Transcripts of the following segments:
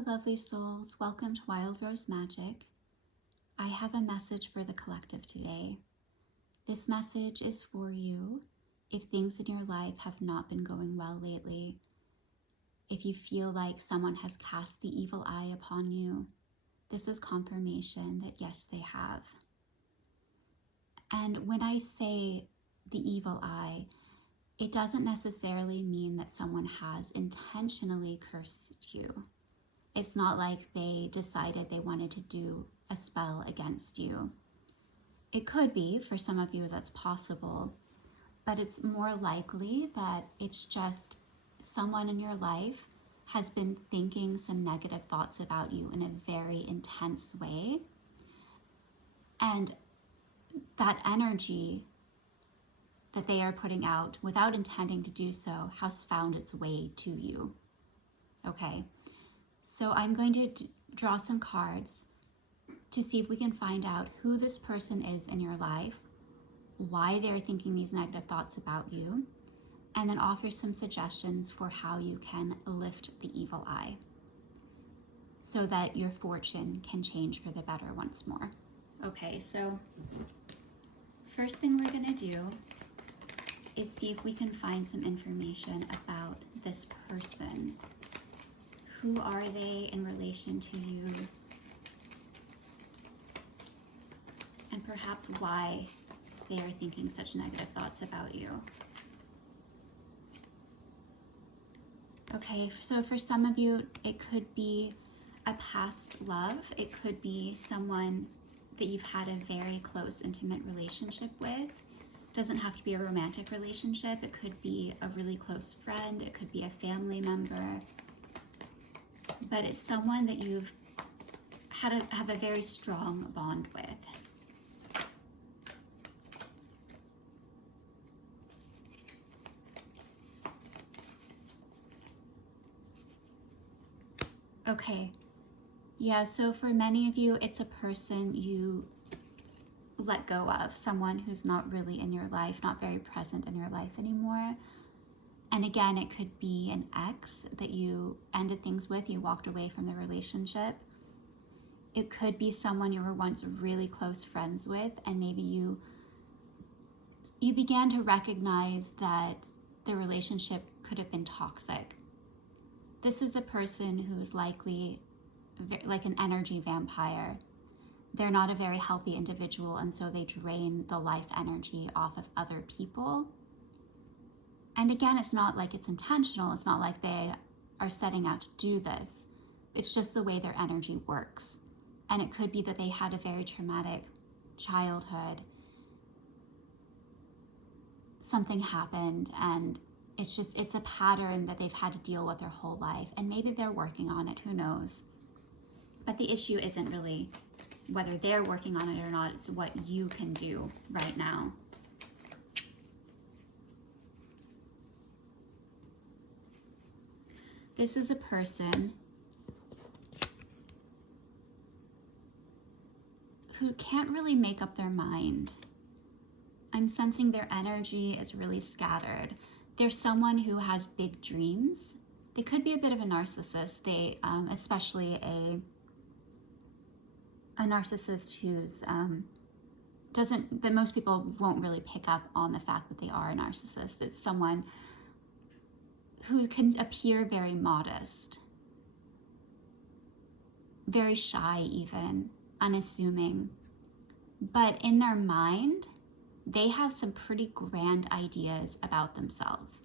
Hello, lovely souls. Welcome to Wild Rose Magic. I have a message for the collective today. This message is for you if things in your life have not been going well lately, if you feel like someone has cast the evil eye upon you. This is confirmation that yes, they have. And when I say the evil eye, it doesn't necessarily mean that someone has intentionally cursed you. It's not like they decided they wanted to do a spell against you. It could be, for some of you that's possible, but it's more likely that it's just someone in your life has been thinking some negative thoughts about you in a very intense way. And that energy that they are putting out without intending to do so has found its way to you. Okay? So I'm going to draw some cards to see if we can find out who this person is in your life, why they're thinking these negative thoughts about you, and then offer some suggestions for how you can lift the evil eye so that your fortune can change for the better once more. Okay, so first thing we're going to do is see if we can find some information about this person. Who are they in relation to you? And perhaps why they are thinking such negative thoughts about you. Okay, so for some of you, it could be a past love. It could be someone that you've had a very close, intimate relationship with. Doesn't have to be a romantic relationship. It could be a really close friend. It could be a family member. But it's someone that you've have a very strong bond with. Okay, yeah, so for many of you, it's a person you let go of, someone who's not really in your life, not very present in your life anymore. And again, it could be an ex that you ended things with, you walked away from the relationship. It could be someone you were once really close friends with, and maybe you began to recognize that the relationship could have been toxic. This is a person who's likely like an energy vampire. They're not a very healthy individual, and so they drain the life energy off of other people. And again, it's not like it's intentional. It's not like they are setting out to do this. It's just the way their energy works. And it could be that they had a very traumatic childhood. Something happened, and it's a pattern that they've had to deal with their whole life. And maybe they're working on it, who knows? But the issue isn't really whether they're working on it or not. It's what you can do right now. This is a person who can't really make up their mind. I'm sensing their energy is really scattered. They're someone who has big dreams. They could be a bit of a narcissist. They, especially a narcissist who's that most people won't really pick up on the fact that they are a narcissist. It's someone who can appear very modest, very shy even, unassuming. But in their mind, they have some pretty grand ideas about themselves.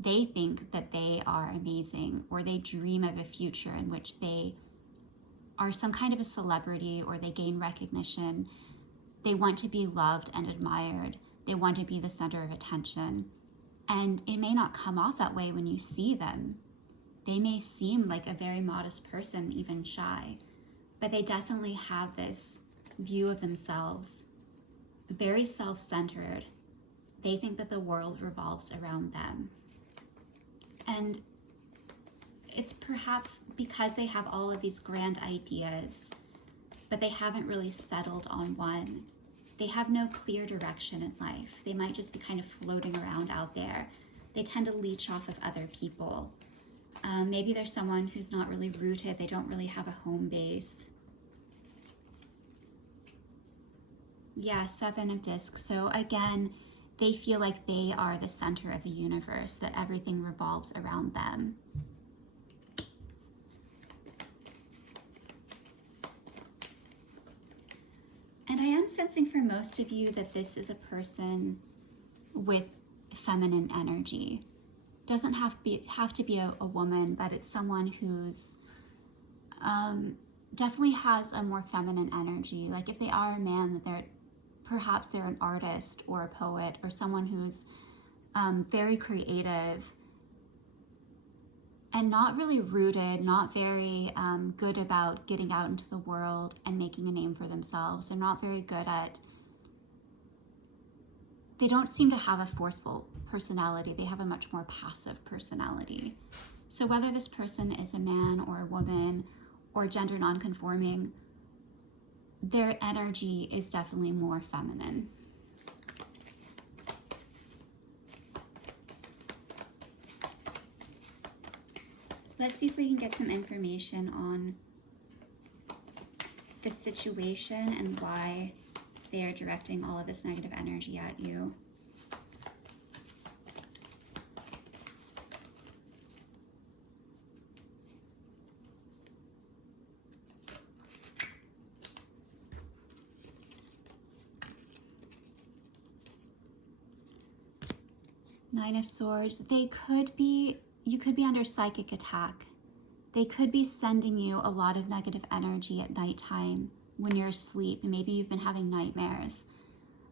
They think that they are amazing, or they dream of a future in which they are some kind of a celebrity, or they gain recognition. They want to be loved and admired. They want to be the center of attention. And it may not come off that way when you see them. They may seem like a very modest person, even shy, but they definitely have this view of themselves, very self-centered. They think that the world revolves around them. And it's perhaps because they have all of these grand ideas, but they haven't really settled on one. They have no clear direction in life. They might just be kind of floating around out there. They tend to leech off of other people. Maybe there's someone who's not really rooted. They don't really have a home base. Yeah, 7 of discs. So again, they feel like they are the center of the universe, that everything revolves around them. And I am sensing for most of you that this is a person with feminine energy. Doesn't have to be a woman, but it's someone who's definitely has a more feminine energy. Like if they are a man, that perhaps they're an artist or a poet or someone who's very creative and not really rooted, not very good about getting out into the world and making a name for themselves. They're not very good at, they don't seem to have a forceful personality. They have a much more passive personality. So whether this person is a man or a woman or gender nonconforming, their energy is definitely more feminine. Let's see if we can get some information on the situation and why they are directing all of this negative energy at you. Nine of Swords. You could be under psychic attack. They could be sending you a lot of negative energy at nighttime when you're asleep. Maybe you've been having nightmares.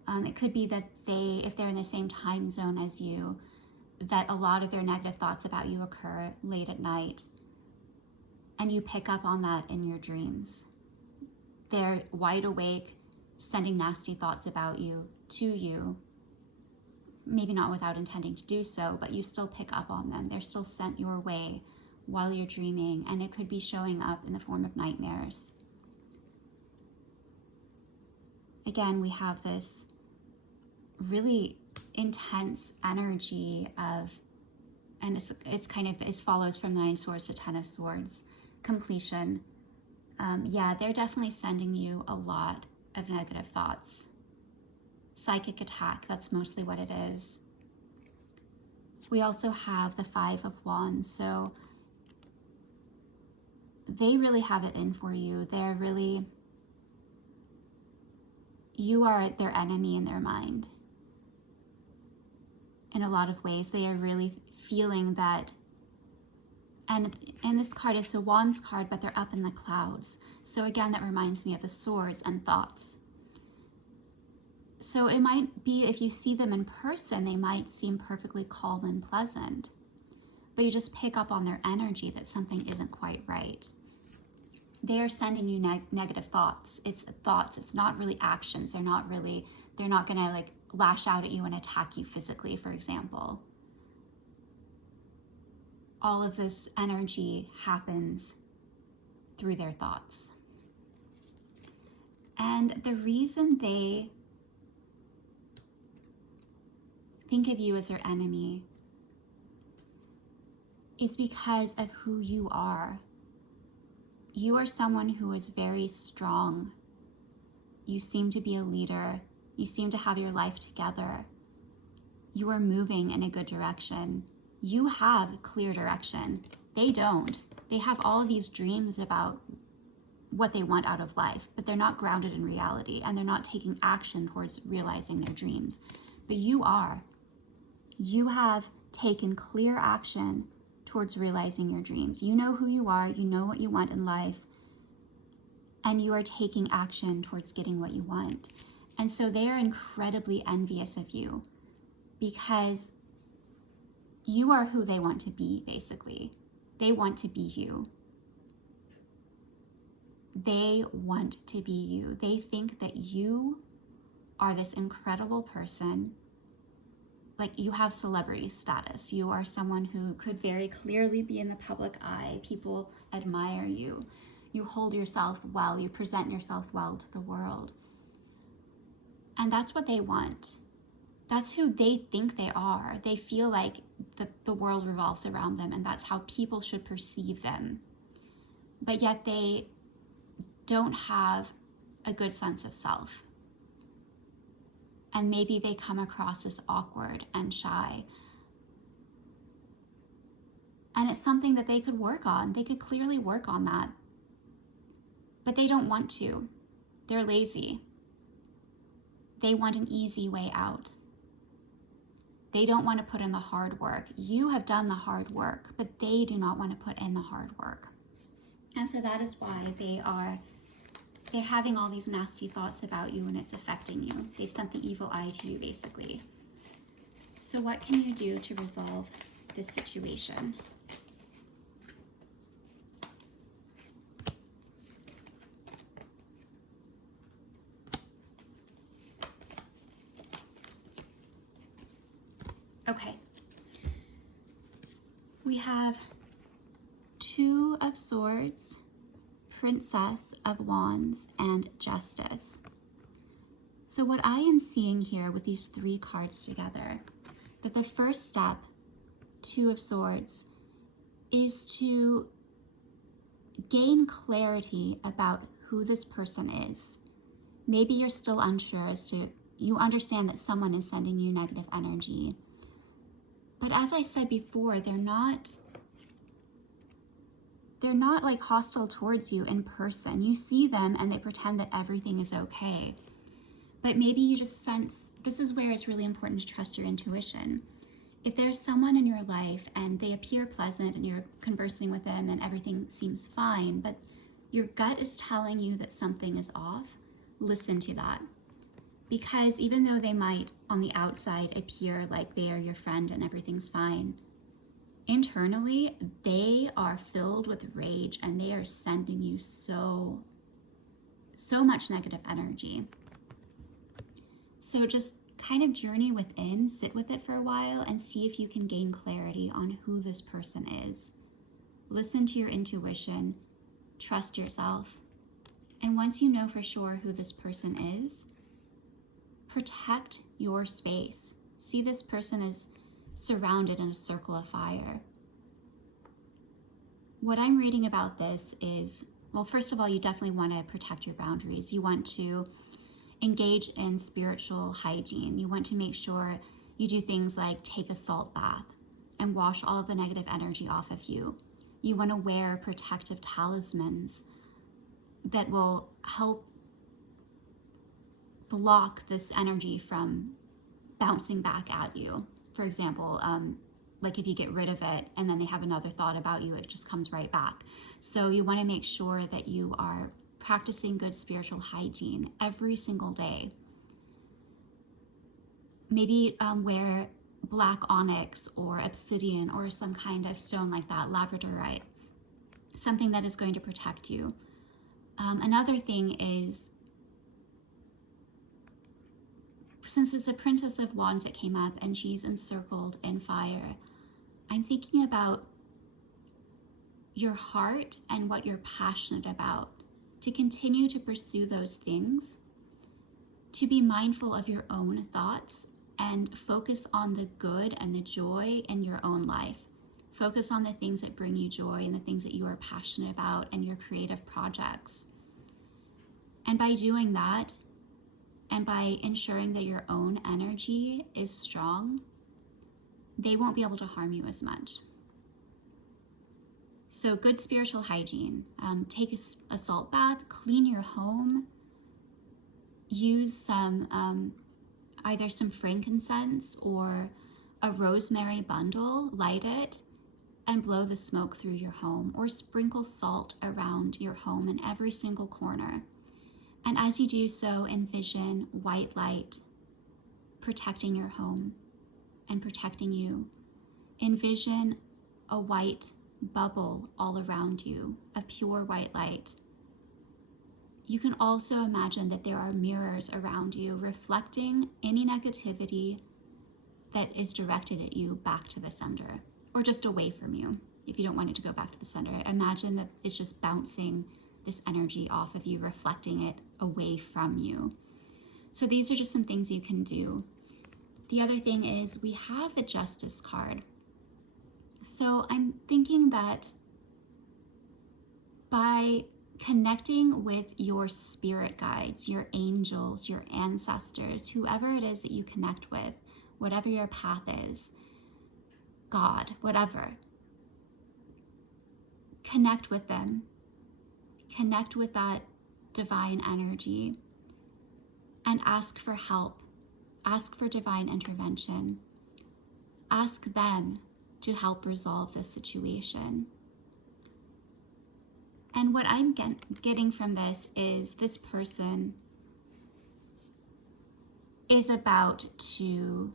It could be that if they're in the same time zone as you, that a lot of their negative thoughts about you occur late at night. And you pick up on that in your dreams. They're wide awake, sending nasty thoughts about you to you. Maybe not without intending to do so, but you still pick up on them. They're still sent your way while you're dreaming, and it could be showing up in the form of nightmares. Again, we have this really intense energy of, and it follows from the 9 of Swords to 10 of Swords, completion. Yeah, they're definitely sending you a lot of negative thoughts. Psychic attack, that's mostly what it is. We also have the 5 of Wands, so they really have it in for you. You are their enemy in their mind. In a lot of ways, they are really feeling that, and this card is a Wands card, but they're up in the clouds. So again, that reminds me of the swords and thoughts. So it might be, if you see them in person, they might seem perfectly calm and pleasant, but you just pick up on their energy that something isn't quite right. They are sending you negative thoughts. It's thoughts, it's not really actions. They're not gonna like lash out at you and attack you physically, for example. All of this energy happens through their thoughts. And the reason they think of you as their enemy is because of who you are. You are someone who is very strong. You seem to be a leader. You seem to have your life together. You are moving in a good direction. You have clear direction. They don't. They have all of these dreams about what they want out of life, but they're not grounded in reality, and they're not taking action towards realizing their dreams. But you are. You have taken clear action towards realizing your dreams. You know who you are, you know what you want in life, and you are taking action towards getting what you want. And so they are incredibly envious of you because you are who they want to be, basically. They want to be you. They want to be you. They think that you are this incredible person. Like, you have celebrity status. You are someone who could very clearly be in the public eye. People admire you. You hold yourself well. You present yourself well to the world. And that's what they want. That's who they think they are. They feel like the world revolves around them and that's how people should perceive them. But yet they don't have a good sense of self. And maybe they come across as awkward and shy. And it's something that they could work on. They could clearly work on that. But they don't want to. They're lazy. They want an easy way out. They don't want to put in the hard work. You have done the hard work, but they do not want to put in the hard work. And so that is why they're having all these nasty thoughts about you and it's affecting you. They've sent the evil eye to you, basically. So what can you do to resolve this situation? Okay. We have Two of Swords, Princess of Wands, and Justice. So what I am seeing here with these three cards together, that the first step, Two of Swords, is to gain clarity about who this person is. Maybe you're still unsure as to, you understand that someone is sending you negative energy. But as I said before, they're not like hostile towards you in person. You see them and they pretend that everything is okay. But maybe you just sense, this is where it's really important to trust your intuition. If there's someone in your life and they appear pleasant and you're conversing with them and everything seems fine, but your gut is telling you that something is off, listen to that. Because even though they might on the outside appear like they are your friend and everything's fine, internally they are filled with rage and they are sending you so much negative energy. So just kind of journey within, sit with it for a while and see if you can gain clarity on who this person is. Listen to your intuition, trust yourself, and once you know for sure who this person is, protect your space. See this person as surrounded in a circle of fire. What I'm reading about this is, well, first of all, you definitely want to protect your boundaries. You want to engage in spiritual hygiene. You want to make sure you do things like take a salt bath and wash all of the negative energy off of you. You want to wear protective talismans that will help block this energy from bouncing back at you. For example, like if you get rid of it and then they have another thought about you, it just comes right back. So you want to make sure that you are practicing good spiritual hygiene every single day. Maybe wear black onyx or obsidian or some kind of stone like that, labradorite, something that is going to protect you. Another thing is, since it's a Princess of Wands that came up and she's encircled in fire, I'm thinking about your heart and what you're passionate about, to continue to pursue those things, to be mindful of your own thoughts and focus on the good and the joy in your own life. Focus on the things that bring you joy and the things that you are passionate about and your creative projects. And by doing that, and by ensuring that your own energy is strong, they won't be able to harm you as much. So good spiritual hygiene. Take a salt bath, clean your home, use some either some frankincense or a rosemary bundle, light it, and blow the smoke through your home, or sprinkle salt around your home in every single corner. And as you do so, envision white light protecting your home and protecting you. Envision a white bubble all around you of pure white light. You can also imagine that there are mirrors around you reflecting any negativity that is directed at you back to the sender, or just away from you. If you don't want it to go back to the sender, imagine that it's just bouncing this energy off of you, reflecting it away from you. So these are just some things you can do. The other thing is we have the Justice card. So I'm thinking that by connecting with your spirit guides, your angels, your ancestors, whoever it is that you connect with, whatever your path is, God, whatever, connect with them. Connect with that divine energy and ask for help. Ask for divine intervention. Ask them to help resolve this situation. And what I'm getting from this is this person is about to,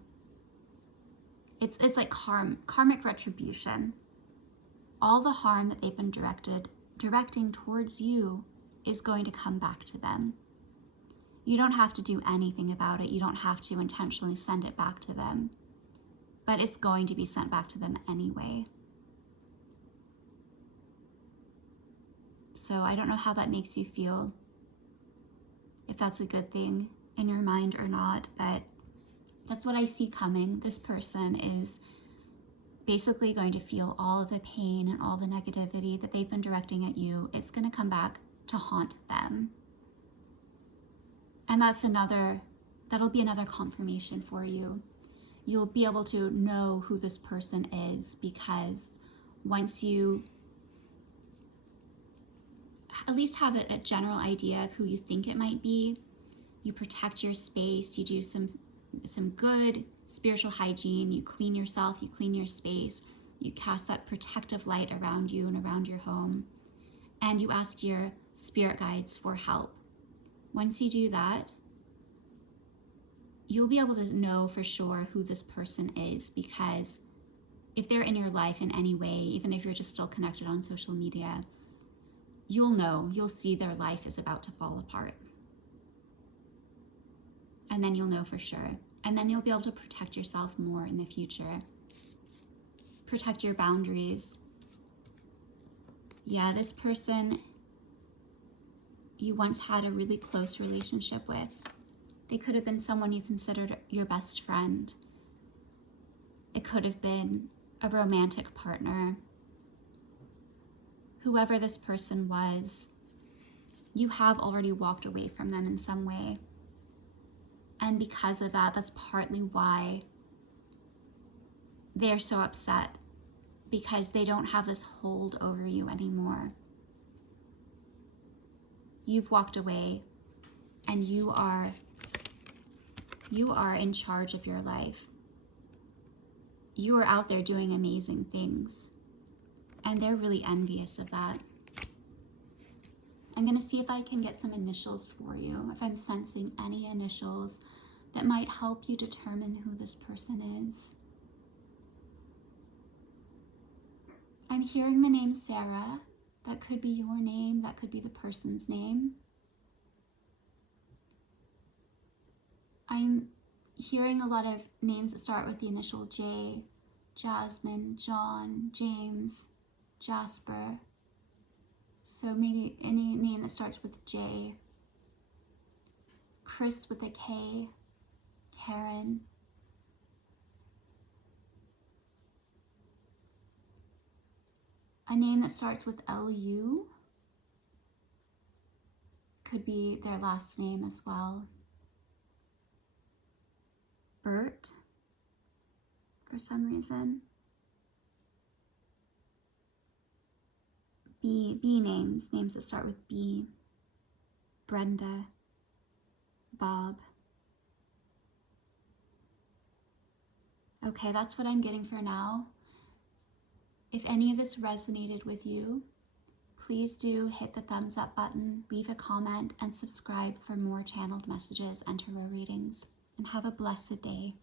it's like karmic retribution. All the harm that they've been directing towards you is going to come back to them. You don't have to do anything about it. You don't have to intentionally send it back to them, but it's going to be sent back to them anyway. So I don't know how that makes you feel, if that's a good thing in your mind or not, but that's what I see coming. This person is basically going to feel all of the pain and all the negativity that they've been directing at you. It's going to come back to haunt them. And that'll be another confirmation for you. You'll be able to know who this person is, because once you at least have a general idea of who you think it might be, you protect your space, you do some good spiritual hygiene, you clean yourself, you clean your space, you cast that protective light around you and around your home, and you ask your spirit guides for help. Once you do that, you'll be able to know for sure who this person is, because if they're in your life in any way, even if you're just still connected on social media, you'll see their life is about to fall apart. And then you'll know for sure. And then you'll be able to protect yourself more in the future. Protect your boundaries. Yeah, this person you once had a really close relationship with. They could have been someone you considered your best friend. It could have been a romantic partner. Whoever this person was, you have already walked away from them in some way. And because of that, that's partly why they're so upset, because they don't have this hold over you anymore. You've walked away, and you are in charge of your life. You are out there doing amazing things, and they're really envious of that. I'm going to see if I can get some initials for you, if I'm sensing any initials that might help you determine who this person is. I'm hearing the name Sarah. That could be your name, that could be the person's name. I'm hearing a lot of names that start with the initial J: Jasmine, John, James, Jasper. So maybe any name that starts with J. Chris with a K, Karen. A name that starts with LU. Could be their last name as well. Bert, for some reason. B names that start with B. Brenda, Bob. Okay, that's what I'm getting for now. If any of this resonated with you, please do hit the thumbs up button, leave a comment, and subscribe for more channeled messages and tarot readings. And have a blessed day.